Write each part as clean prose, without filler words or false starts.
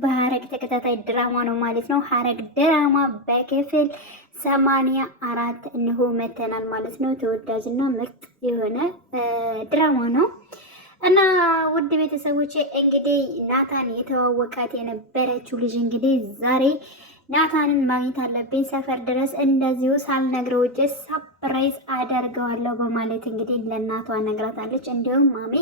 በሐረግ ተከታታይ ድራማ ነው ማለት ነው። ሐረግ ድራማ በክፍል 84 እንሆ መተናል ማለት ነው። ተወዳጅና ምርጥ የሆነ ድራማ ነው እና ውድ ቤተሰቦቼ እንግዲህ ናታን የተዋወቃት የነበረችው ልጅ እንግዲህ ዛሬ ናታንን ማግኘት አለብኝ ሰፈር ድረስ እንደዚሁ ሳልነግረው ሰርፕራይዝ አደርገዋለሁ በማለት እንግዲህ ለእናቷ ነግራታለች። እንዲሁም ማሚ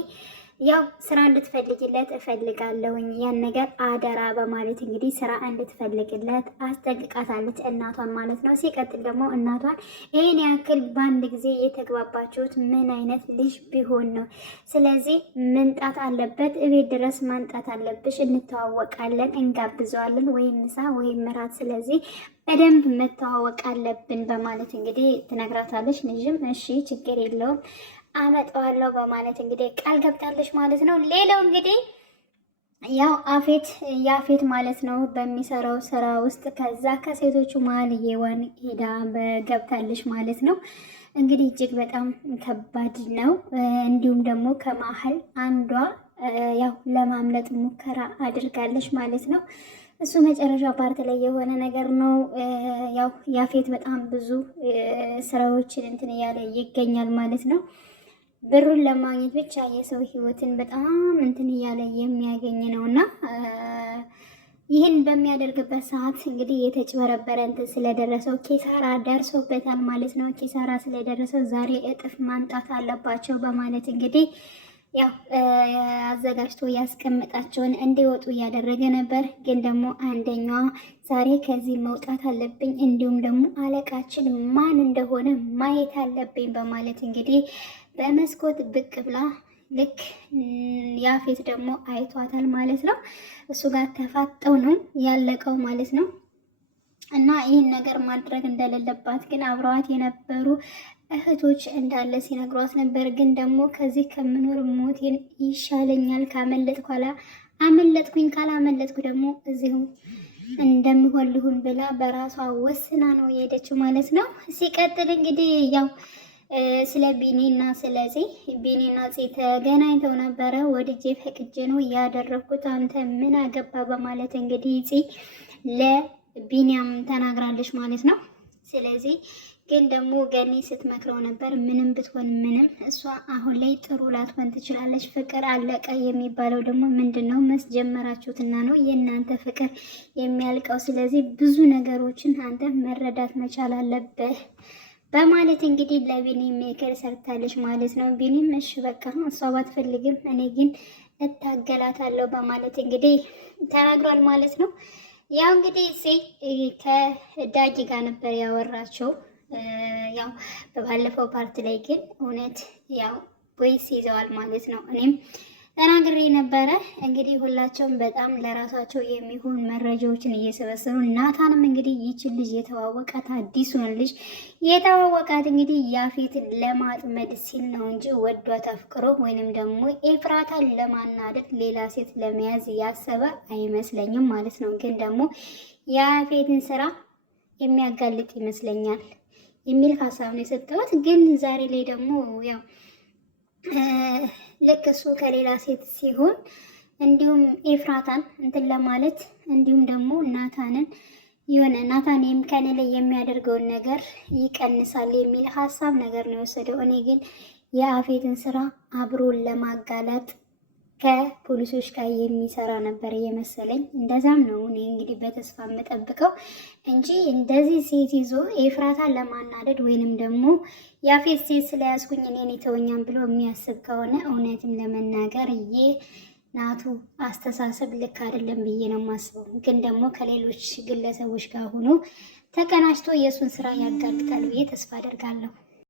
ያው ስራ እንድትፈልግለት እፈልጋለሁኝ ያን ነገር አደራ በማለት እንግዲህ ስራ እንድትፈልግለት አስጠንቅቃታለች እናቷን ማለት ነው። ሲቀጥል ደግሞ እናቷን ይሄን ያክል በአንድ ጊዜ የተግባባችሁት ምን አይነት ልጅ ቢሆን ነው? ስለዚህ መምጣት አለበት፣ እቤት ድረስ ማምጣት አለብሽ፣ እንተዋወቃለን፣ እንጋብዘዋለን ወይም ምሳ ወይም እራት፣ ስለዚህ በደንብ መተዋወቅ አለብን በማለት እንግዲህ ትነግራታለች። ልጅም እሺ ችግር የለውም አመጣዋለሁ በማለት እንግዲህ ቃል ገብታለች ማለት ነው። ሌላው እንግዲህ ያው ያፌት ማለት ነው በሚሰራው ስራ ውስጥ ከዛ ከሴቶቹ መሀል የዋን ሄዳ ገብታለች ማለት ነው። እንግዲህ እጅግ በጣም ከባድ ነው። እንዲሁም ደግሞ ከመሀል አንዷ ያው ለማምለጥ ሙከራ አድርጋለች ማለት ነው። እሱ መጨረሻ ፓርት ላይ የሆነ ነገር ነው። ያው ያፌት በጣም ብዙ ስራዎችን እንትን እያለ ይገኛል ማለት ነው። ብሩን ለማግኘት ብቻ የሰው ህይወትን በጣም እንትን እያለ የሚያገኝ ነውና ይህን በሚያደርግበት ሰዓት እንግዲህ የተጭበረበረ እንትን ስለደረሰው ኪሳራ ደርሶበታል ማለት ነው። ኪሳራ ስለደረሰው ዛሬ እጥፍ ማምጣት አለባቸው በማለት እንግዲህ ያው አዘጋጅቶ ያስቀምጣቸውን እንዲወጡ እያደረገ ነበር። ግን ደግሞ አንደኛዋ ዛሬ ከዚህ መውጣት አለብኝ እንዲሁም ደግሞ አለቃችን ማን እንደሆነ ማየት አለብኝ በማለት እንግዲህ በመስኮት ብቅ ብላ ልክ ያፌት ደግሞ አይቷታል ማለት ነው። እሱ ጋር ተፋጠው ነው ያለቀው ማለት ነው። እና ይህን ነገር ማድረግ እንደሌለባት ግን አብረዋት የነበሩ እህቶች እንዳለ ሲነግሯት ነበር። ግን ደግሞ ከዚህ ከምኖር ሞት ይሻለኛል፣ አመለጥኩኝ፣ ካላመለጥኩ ደግሞ እዚሁ እንደምሆን ልሁን ብላ በራሷ ወስና ነው የሄደችው ማለት ነው። ሲቀጥል እንግዲህ ያው ስለ ቢኒና ስለዚህ ቢኒና ተገናኝተው ነበረ። ወድጄ ፈቅጄ ነው ያደረኩት፣ አንተ ምን አገባ በማለት እንግዲህ ለቢኒያም ተናግራለች ማለት ነው። ስለዚህ ግን ደግሞ ገኒ ስትመክረው ነበር ምንም ብትሆን ምንም እሷ አሁን ላይ ጥሩ ላትሆን ትችላለች። ፍቅር አለቀ የሚባለው ደግሞ ምንድነው? መስጀመራችሁትና ነው የእናንተ ፍቅር የሚያልቀው። ስለዚህ ብዙ ነገሮችን አንተ መረዳት መቻል አለብህ በማለት እንግዲህ ለቢኒ ምክር ሰርታለች ማለት ነው። ቢኒም እሺ በቃ እሷ ባትፈልግም እኔ ግን እታገላታለሁ በማለት እንግዲህ ተናግሯል ማለት ነው። ያው እንግዲህ ከዳጊ ጋር ነበር ያወራቸው። ያው በባለፈው ፓርት ላይ ግን እውነት ያው ቦይስ ይዘዋል ማለት ነው። እኔም ተናግሬ ነበረ። እንግዲህ ሁላቸውም በጣም ለራሳቸው የሚሆን መረጃዎችን እየሰበሰቡ ናታንም እንግዲህ ይችን ልጅ የተዋወቃት አዲሱን ልጅ የተዋወቃት እንግዲህ ያፌትን ለማጥመድ ሲል ነው እንጂ ወዷት አፍቅሮ ወይንም ደግሞ ኤፍራታን ለማናደድ ሌላ ሴት ለመያዝ ያሰበ አይመስለኝም ማለት ነው። ግን ደግሞ ያፌትን ስራ የሚያጋልጥ ይመስለኛል የሚል ሀሳብ ነው የሰጠሁት። ግን ዛሬ ላይ ደግሞ ያው ልክ እሱ ከሌላ ሴት ሲሆን እንዲሁም ኤፍራታን እንትን ለማለት እንዲሁም ደግሞ ናታንን የሆነ ናታን ከኔ ላይ የሚያደርገውን ነገር ይቀንሳል የሚል ሀሳብ ነገር ነው የወሰደው። እኔ ግን የያፌትን ስራ አብሮን ለማጋለጥ ከፖሊሶች ጋር የሚሰራ ነበር የመሰለኝ። እንደዛም ነው እኔ እንግዲህ በተስፋ የምጠብቀው እንጂ እንደዚህ ሴት ይዞ ኤፍራታን ለማናደድ ወይንም ደግሞ ያፌት ሴት ስለያዝኩኝ እኔን ይተወኛል ብሎ የሚያስብ ከሆነ እውነትም ለመናገር ናቱ አስተሳሰብ ልክ አይደለም ብዬ ነው የማስበው። ግን ደግሞ ከሌሎች ግለሰቦች ጋር ሆኖ ተቀናጅቶ የእሱን ስራ ያጋልጣል ብዬ ተስፋ አደርጋለሁ።